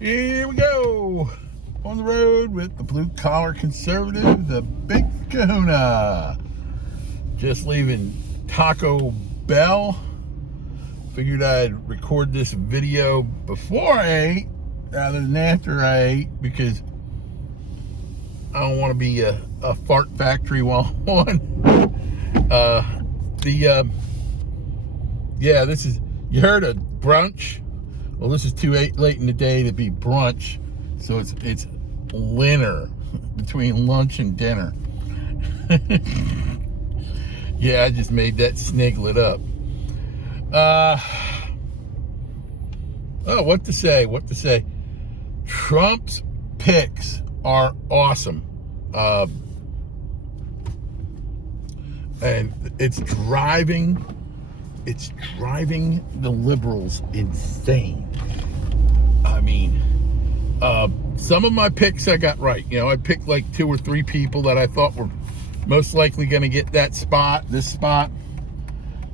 Here we go. On the road with the blue collar conservative, the Big Kahuna. Just leaving Taco Bell. Figured I'd record this video before I ate rather than after I ate because I don't want to be a fart factory while I'm on. This is, you heard of brunch? Well, this is too late in the day to be brunch, so it's dinner, between lunch and dinner. Yeah, I just made that sniglet up. What to say? Trump's picks are awesome. And it's driving the liberals insane. I mean, some of my picks I got right. You know, I picked like 2 or 3 people that I thought were most likely going to get this spot.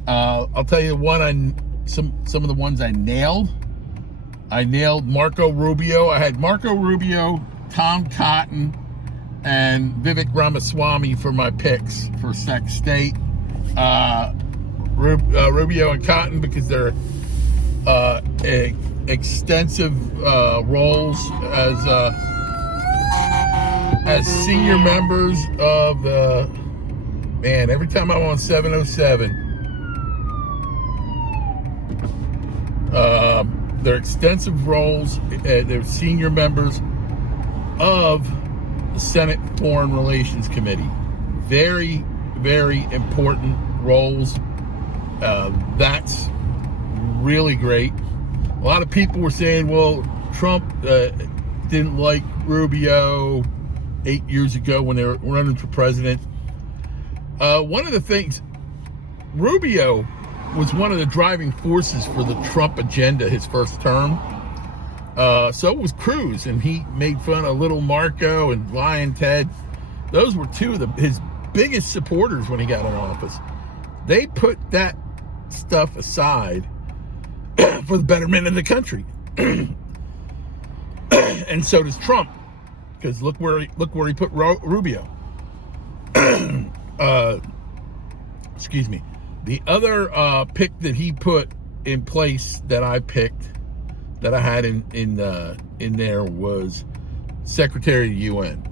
I'll tell you some of the ones I nailed. I nailed Marco Rubio. I had Marco Rubio, Tom Cotton, and Vivek Ramaswamy for my picks for Sec State. Rubio and Cotton because they're extensive roles as senior members of the, man, every time I'm on 707, they're extensive roles, they're senior members of the Senate Foreign Relations Committee. Very, very important roles. That's really great. A lot of people were saying, well, Trump didn't like Rubio 8 years ago when they were running for president. One of the things, Rubio was one of the driving forces for the Trump agenda his first term. So was Cruz, and he made fun of Little Marco and Lion Ted. Those were 2 of his biggest supporters when he got in office. They put that stuff aside for the betterment of the country. And so does Trump, because look where he put Rubio. Excuse me. The other pick that he put in place that I picked, that I had in there, was Secretary of the UN,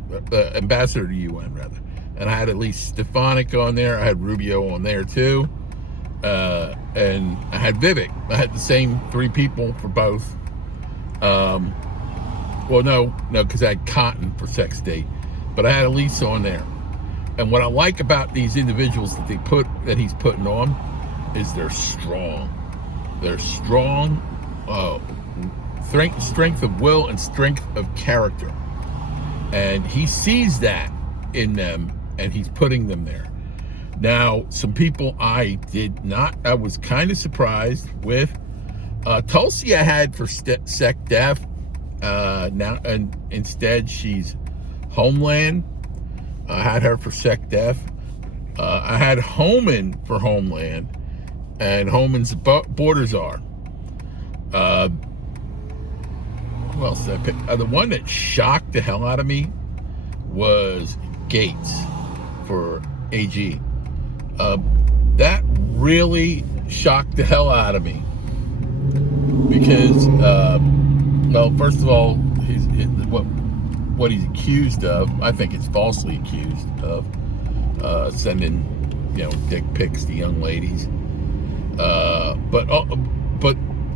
Ambassador to the UN rather. And I had at least Stefanik on there. I had Rubio on there too. And I had Vivek. I had the same 3 people for both. Well, no, because I had Cotton for Sec State, but I had Elisa on there. And what I like about these individuals that he's putting on is they're strong. They're strong, strength of will and strength of character. And he sees that in them, and he's putting them there. Now, some people I was kind of surprised with. Tulsi I had for Sec Def. Now, and instead she's Homeland. I had her for Sec Def. I had Homan for Homeland, and Homan's border czar. Who else did I pick? The one that shocked the hell out of me was Gates for AG. That really shocked the hell out of me because, well, first of all, what he's accused of, I think it's falsely accused of, sending, dick pics to young ladies. But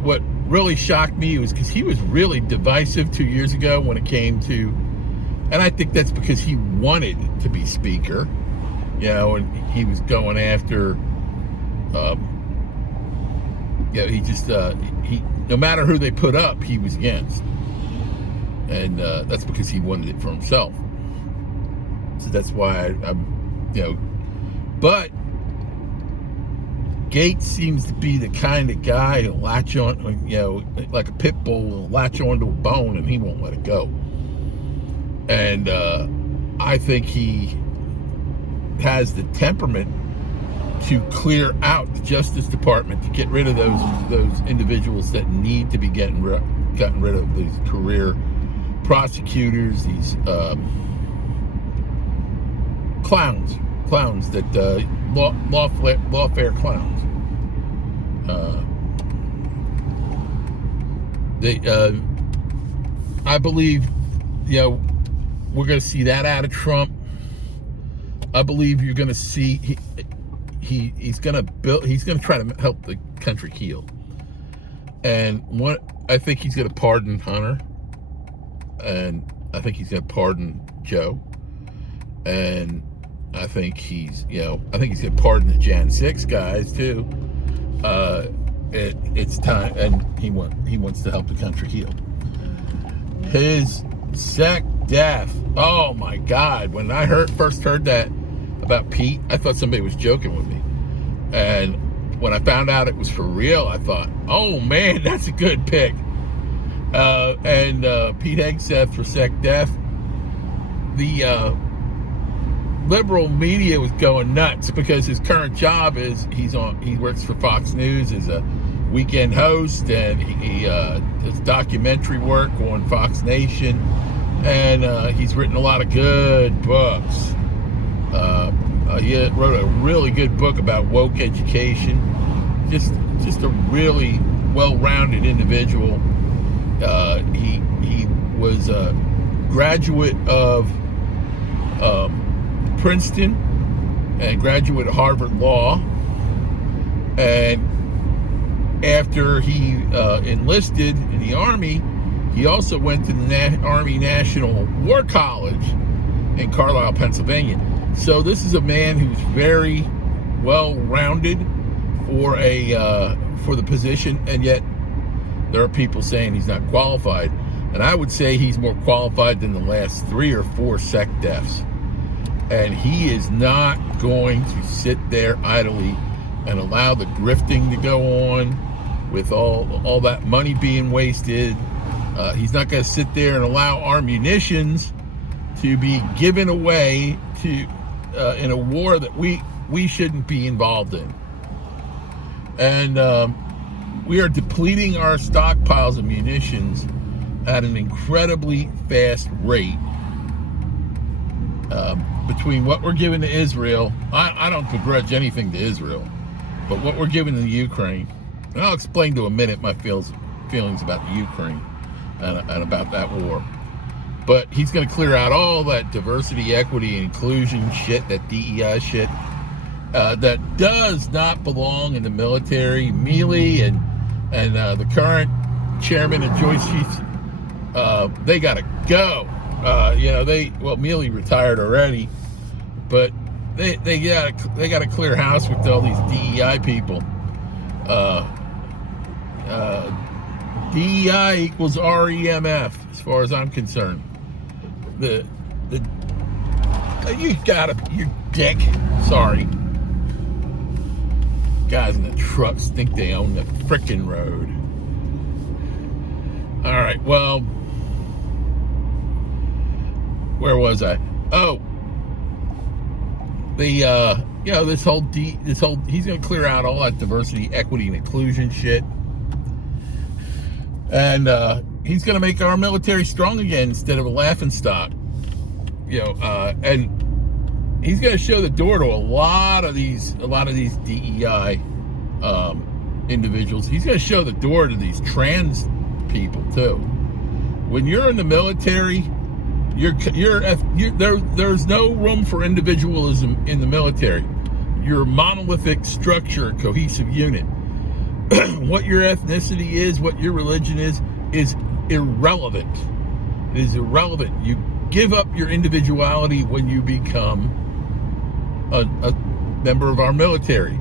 what really shocked me was because he was really divisive 2 years ago when it came to, and I think that's because he wanted to be speaker, and he was going after, he no matter who they put up, he was against. And that's because he wanted it for himself. So that's why but Gates seems to be the kind of guy who'll latch on, like a pit bull, will latch onto a bone and he won't let it go. And I think he has the temperament to clear out the Justice Department, to get rid of those individuals that need to be getting gotten rid of these career prosecutors, these clowns that lawfare clowns. I believe, we're going to see that out of Trump. I believe you're going to see he's going to try to help the country heal. And I think he's going to pardon Hunter, and I think he's going to pardon Joe, and I think he's going to pardon the Jan 6 guys too. It's time, and he wants to help the country heal. His SecDef. Oh my God! When I first heard that about Pete, I thought somebody was joking with me, and when I found out it was for real, I thought, oh man, that's a good pick. And Pete Hegseth for SecDef. The liberal media was going nuts because his current job is he works for Fox News as a weekend host, and he does documentary work on Fox Nation, and he's written a lot of good books. He wrote a really good book about woke education. Just a really well-rounded individual. He was a graduate of Princeton and graduate of Harvard Law, and after he enlisted in the Army, he also went to the Army National War College in Carlisle, Pennsylvania. So this is a man who's very well-rounded for the position, and yet there are people saying he's not qualified. And I would say he's more qualified than the last 3 or 4 SecDefs. And he is not going to sit there idly and allow the grifting to go on with all that money being wasted. He's not going to sit there and allow our munitions to be given away to in a war that we shouldn't be involved in. And we are depleting our stockpiles of munitions at an incredibly fast rate. Between what we're giving to Israel, I don't begrudge anything to Israel, but what we're giving to Ukraine, and I'll explain to a minute my feelings about the Ukraine and about that war. But he's going to clear out all that diversity, equity, and inclusion shit, that DEI shit, that does not belong in the military. Milley and the current chairman of Joint Chiefs, they got to go. Milley retired already, but they got to clear house with all these DEI people. DEI equals REMF as far as I'm concerned. You dick. Sorry. Guys in the trucks think they own the frickin' road. All right, well, where was I? Oh, this whole he's going to clear out all that diversity, equity, and inclusion shit, and he's going to make our military strong again instead of a laughingstock. And he's going to show the door to a lot of these DEI individuals. He's going to show the door to these trans people too. When you're in the military, there's no room for individualism in the military. You're a monolithic structure, cohesive unit. What your ethnicity is, what your religion is irrelevant. It is irrelevant. You give up your individuality when you become a member of our military.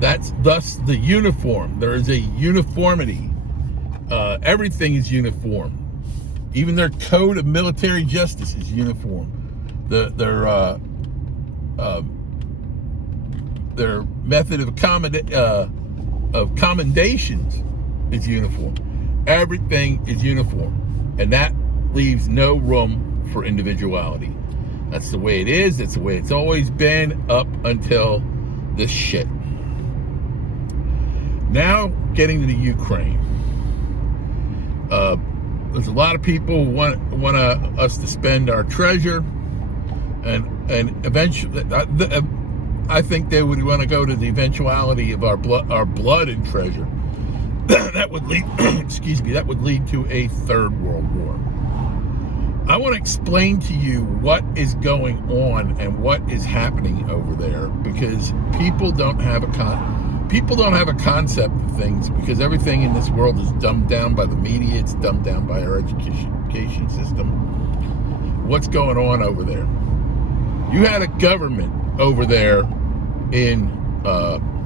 That's thus the uniform. There is a uniformity. Everything is uniform. Even their code of military justice is uniform. Their method of commendations is uniform. Everything is uniform, and that leaves no room for individuality. That's the way it is. That's the way it's always been up until this shit. Now, getting to the Ukraine. There's a lot of people who want us to spend our treasure, and eventually, I think they would want to go to the eventuality of our blood and treasure. That would lead, excuse me, that would lead to a third world war. I want to explain to you what is going on and what is happening over there, because people don't have a concept of things, because everything in this world is dumbed down by the media. It's dumbed down by our education system. What's going on over there? You had a government over there in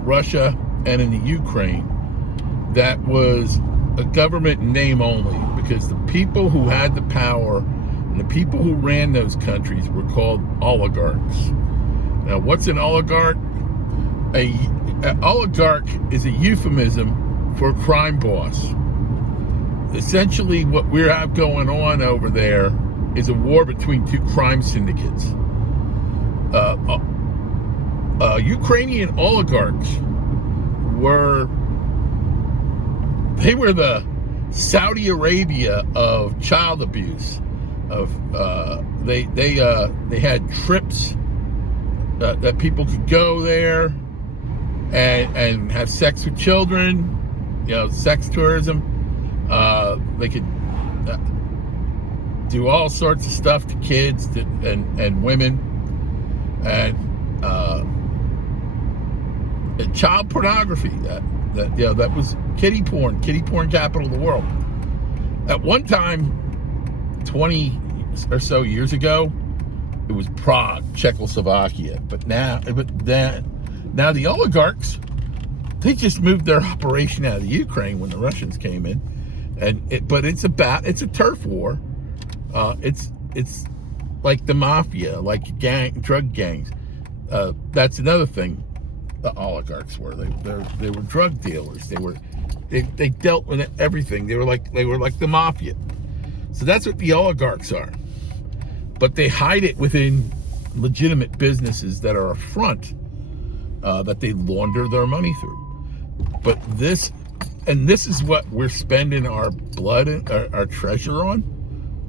Russia and in the Ukraine that was a government in name only, because the people who had the power and the people who ran those countries were called oligarchs. Now, what's an oligarch? An oligarch is a euphemism for a crime boss. Essentially, what we have going on over there is a war between two crime syndicates. Ukrainian oligarchs were the Saudi Arabia of child abuse. They had trips that people could go there and have sex with children, sex tourism. They could do all sorts of stuff to kids and women, and child pornography. That was kiddie porn capital of the world. At one time, 20 or so years ago, it was Prague, Czechoslovakia. But now the oligarchs, they just moved their operation out of the Ukraine when the Russians came in, but it's a turf war. It's like the mafia, like drug gangs. That's another thing. The oligarchs were they were drug dealers. They dealt with everything. They were like the mafia. So that's what the oligarchs are. But they hide it within legitimate businesses that are a front, that they launder their money through. But this is what we're spending our blood and our treasure on.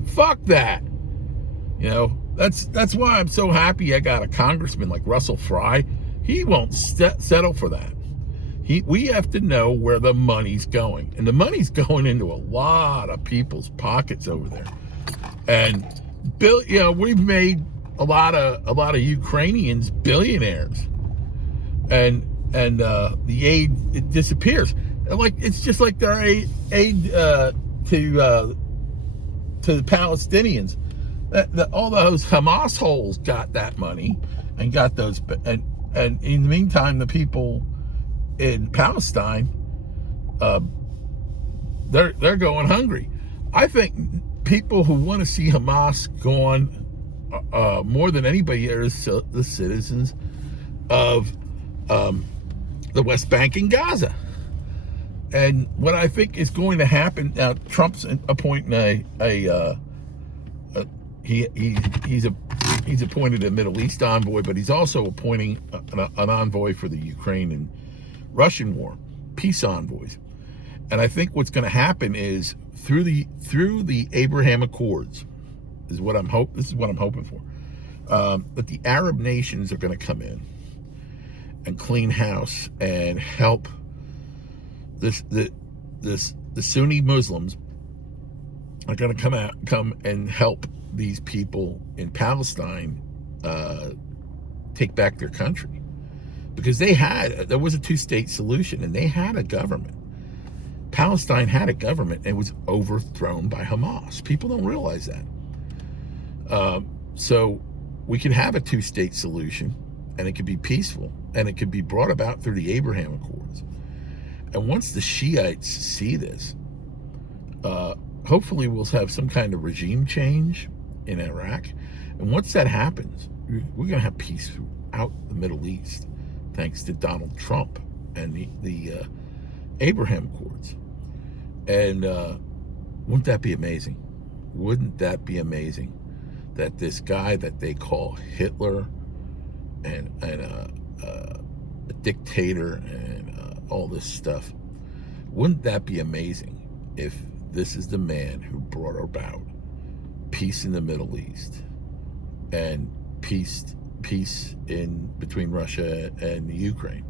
Fuck that. That's why I'm so happy I got a congressman like Russell Fry. He won't settle for that. We have to know where the money's going, and the money's going into a lot of people's pockets over there. And we've made a lot of Ukrainians billionaires, and the aid, it disappears. It's just like their aid to the Palestinians. All those Hamas holes got that money and got those, and in the meantime, the people in Palestine, they're going hungry. I think people who want to see Hamas gone more than anybody are the citizens of the West Bank and Gaza. And what I think is going to happen now, Trump's appointing he's appointed a Middle East envoy, but he's also appointing an envoy for the Ukraine and Russian war, peace envoys. And I think what's going to happen is through the Abraham Accords is what I'm hoping for. That the Arab nations are going to come in and clean house and help the Sunni Muslims are going to come and help these people in Palestine take back their country, because there was a two-state solution and they had a government. Palestine had a government and it was overthrown by Hamas. People don't realize that. So we could have a two-state solution, and it could be peaceful, and it could be brought about through the Abraham Accords. And once the Shiites see this, hopefully we'll have some kind of regime change in Iraq. And once that happens, we're going to have peace throughout the Middle East, thanks to Donald Trump and the Abraham Accords. And wouldn't that be amazing? Wouldn't that be amazing that this guy that they call Hitler and a dictator and all this stuff, wouldn't that be amazing if this is the man who brought about peace in the Middle East and peace in between Russia and Ukraine.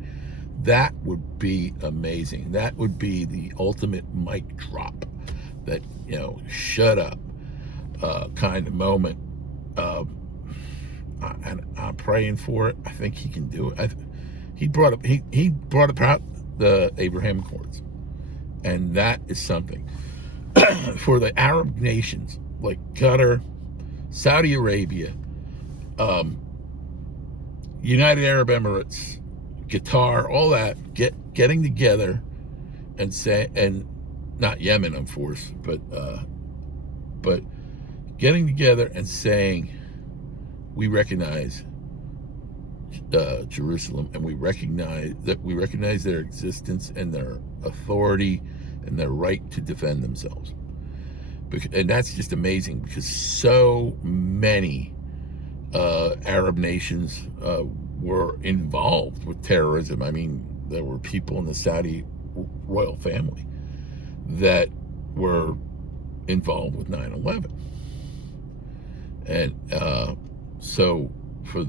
That would be amazing. That would be the ultimate mic drop. That, shut up kind of moment. And I'm praying for it. I think he can do it. He brought about the Abraham Accords, and that is something for the Arab nations like Qatar, Saudi Arabia, United Arab Emirates, Qatar, all that getting together and not Yemen, of course, but getting together and saying, we recognize Jerusalem, and we recognize their existence and their authority and their right to defend themselves. And that's just amazing, because so many Arab nations were involved with terrorism. I mean, there were people in the Saudi royal family that were involved with 9/11, and so for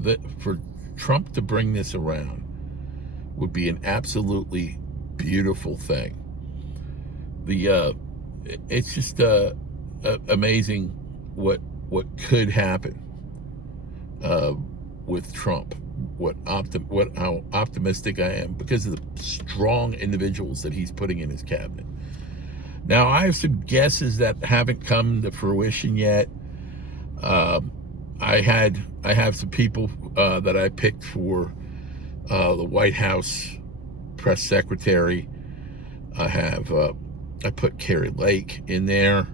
Trump to bring this around would be an absolutely beautiful thing. It's just amazing what could happen with Trump. How optimistic I am because of the strong individuals that he's putting in his cabinet. Now, I have some guesses that haven't come to fruition yet. I have some people that I picked for the White House press secretary. I put Kari Lake in there,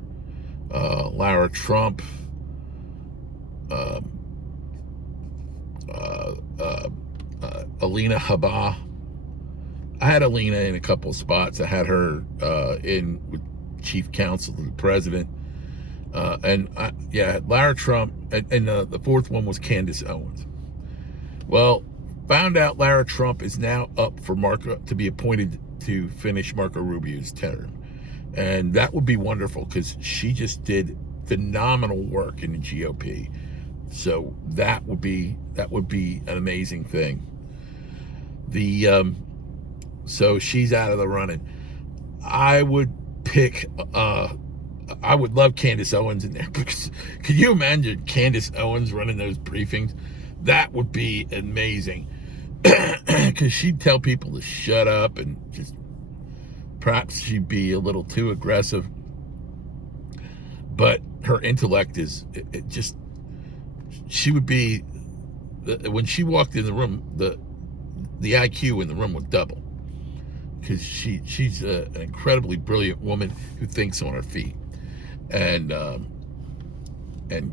Lara Trump, Alina Habba. I had Alina in a couple of spots. I had her in with chief counsel to the president. Lara Trump, and the fourth one was Candace Owens. Well, found out Lara Trump is now up for to be appointed to finish Marco Rubio's term. And that would be wonderful, because she just did phenomenal work in the GOP. So that would be an amazing thing. So she's out of the running. I would love Candace Owens in there, because could you imagine Candace Owens running those briefings? That would be amazing, because she'd tell people to shut up, and just perhaps she'd be a little too aggressive, but her intellect she would be, when she walked in the room, the IQ in the room would double, because she's an incredibly brilliant woman who thinks on her feet and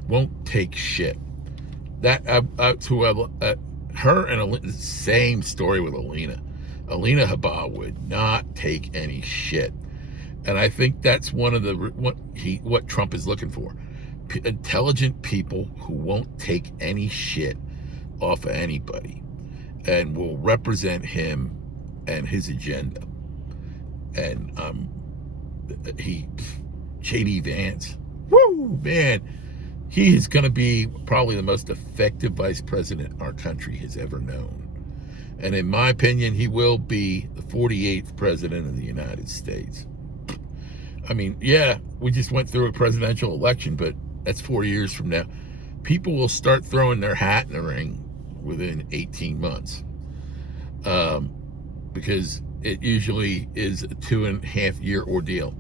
won't take shit. That her and the same story with Alina Habba would not take any shit, and I think that's one of what Trump is looking for. Intelligent people who won't take any shit off of anybody and will represent him and his agenda. And J.D. Vance, woo, man, he is going to be probably the most effective vice president our country has ever known. And in my opinion, he will be the 48th president of the United States. I mean, yeah, we just went through a presidential election, but that's 4 years from now. People will start throwing their hat in the ring within 18 months. Because it usually is a 2.5 year ordeal.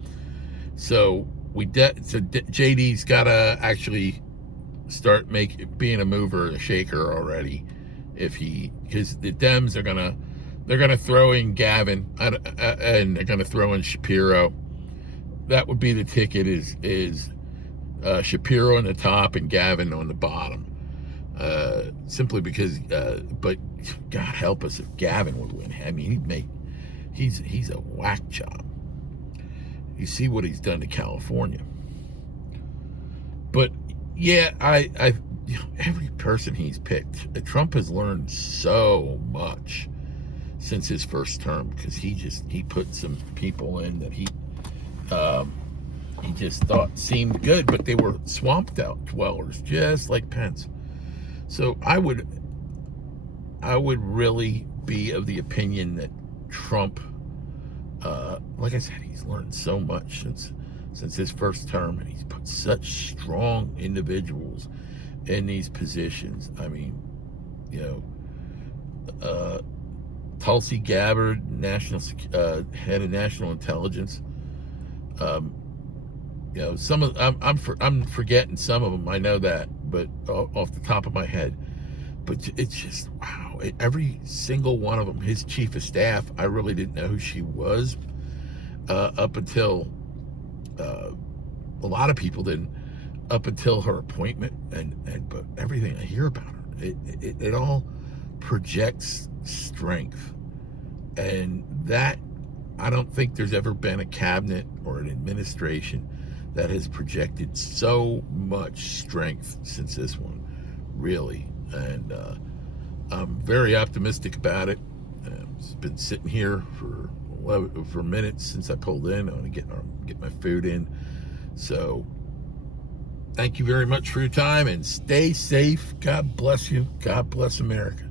So JD's got to actually start being a mover and a shaker already, because the Dems are gonna throw in Gavin and they're gonna throw in Shapiro. That would be the ticket, is Shapiro on the top and Gavin on the bottom. Simply because, but God help us if Gavin would win. I mean, he's a whack job. You see what he's done to California. But yeah, every person he's picked, Trump has learned so much since his first term, because he put some people in that he just thought seemed good, but they were swamped out dwellers, just like Pence. So I would really be of the opinion that Trump, like I said, he's learned so much since his first term, and he's put such strong individuals in these positions. I mean, Tulsi Gabbard, head of national intelligence. Some of I'm forgetting some of them. I know that, but off the top of my head. But it's just wow. Every single one of them. His chief of staff, I really didn't know who she was up until a lot of people didn't, up until her appointment, but everything I hear about her, it all projects strength, and that I don't think there's ever been a cabinet or an administration that has projected so much strength since this one, really. And I'm very optimistic about it. It's been sitting here for minutes since I pulled in. I want to get my food in. So thank you very much for your time, and stay safe. God bless you. God bless America.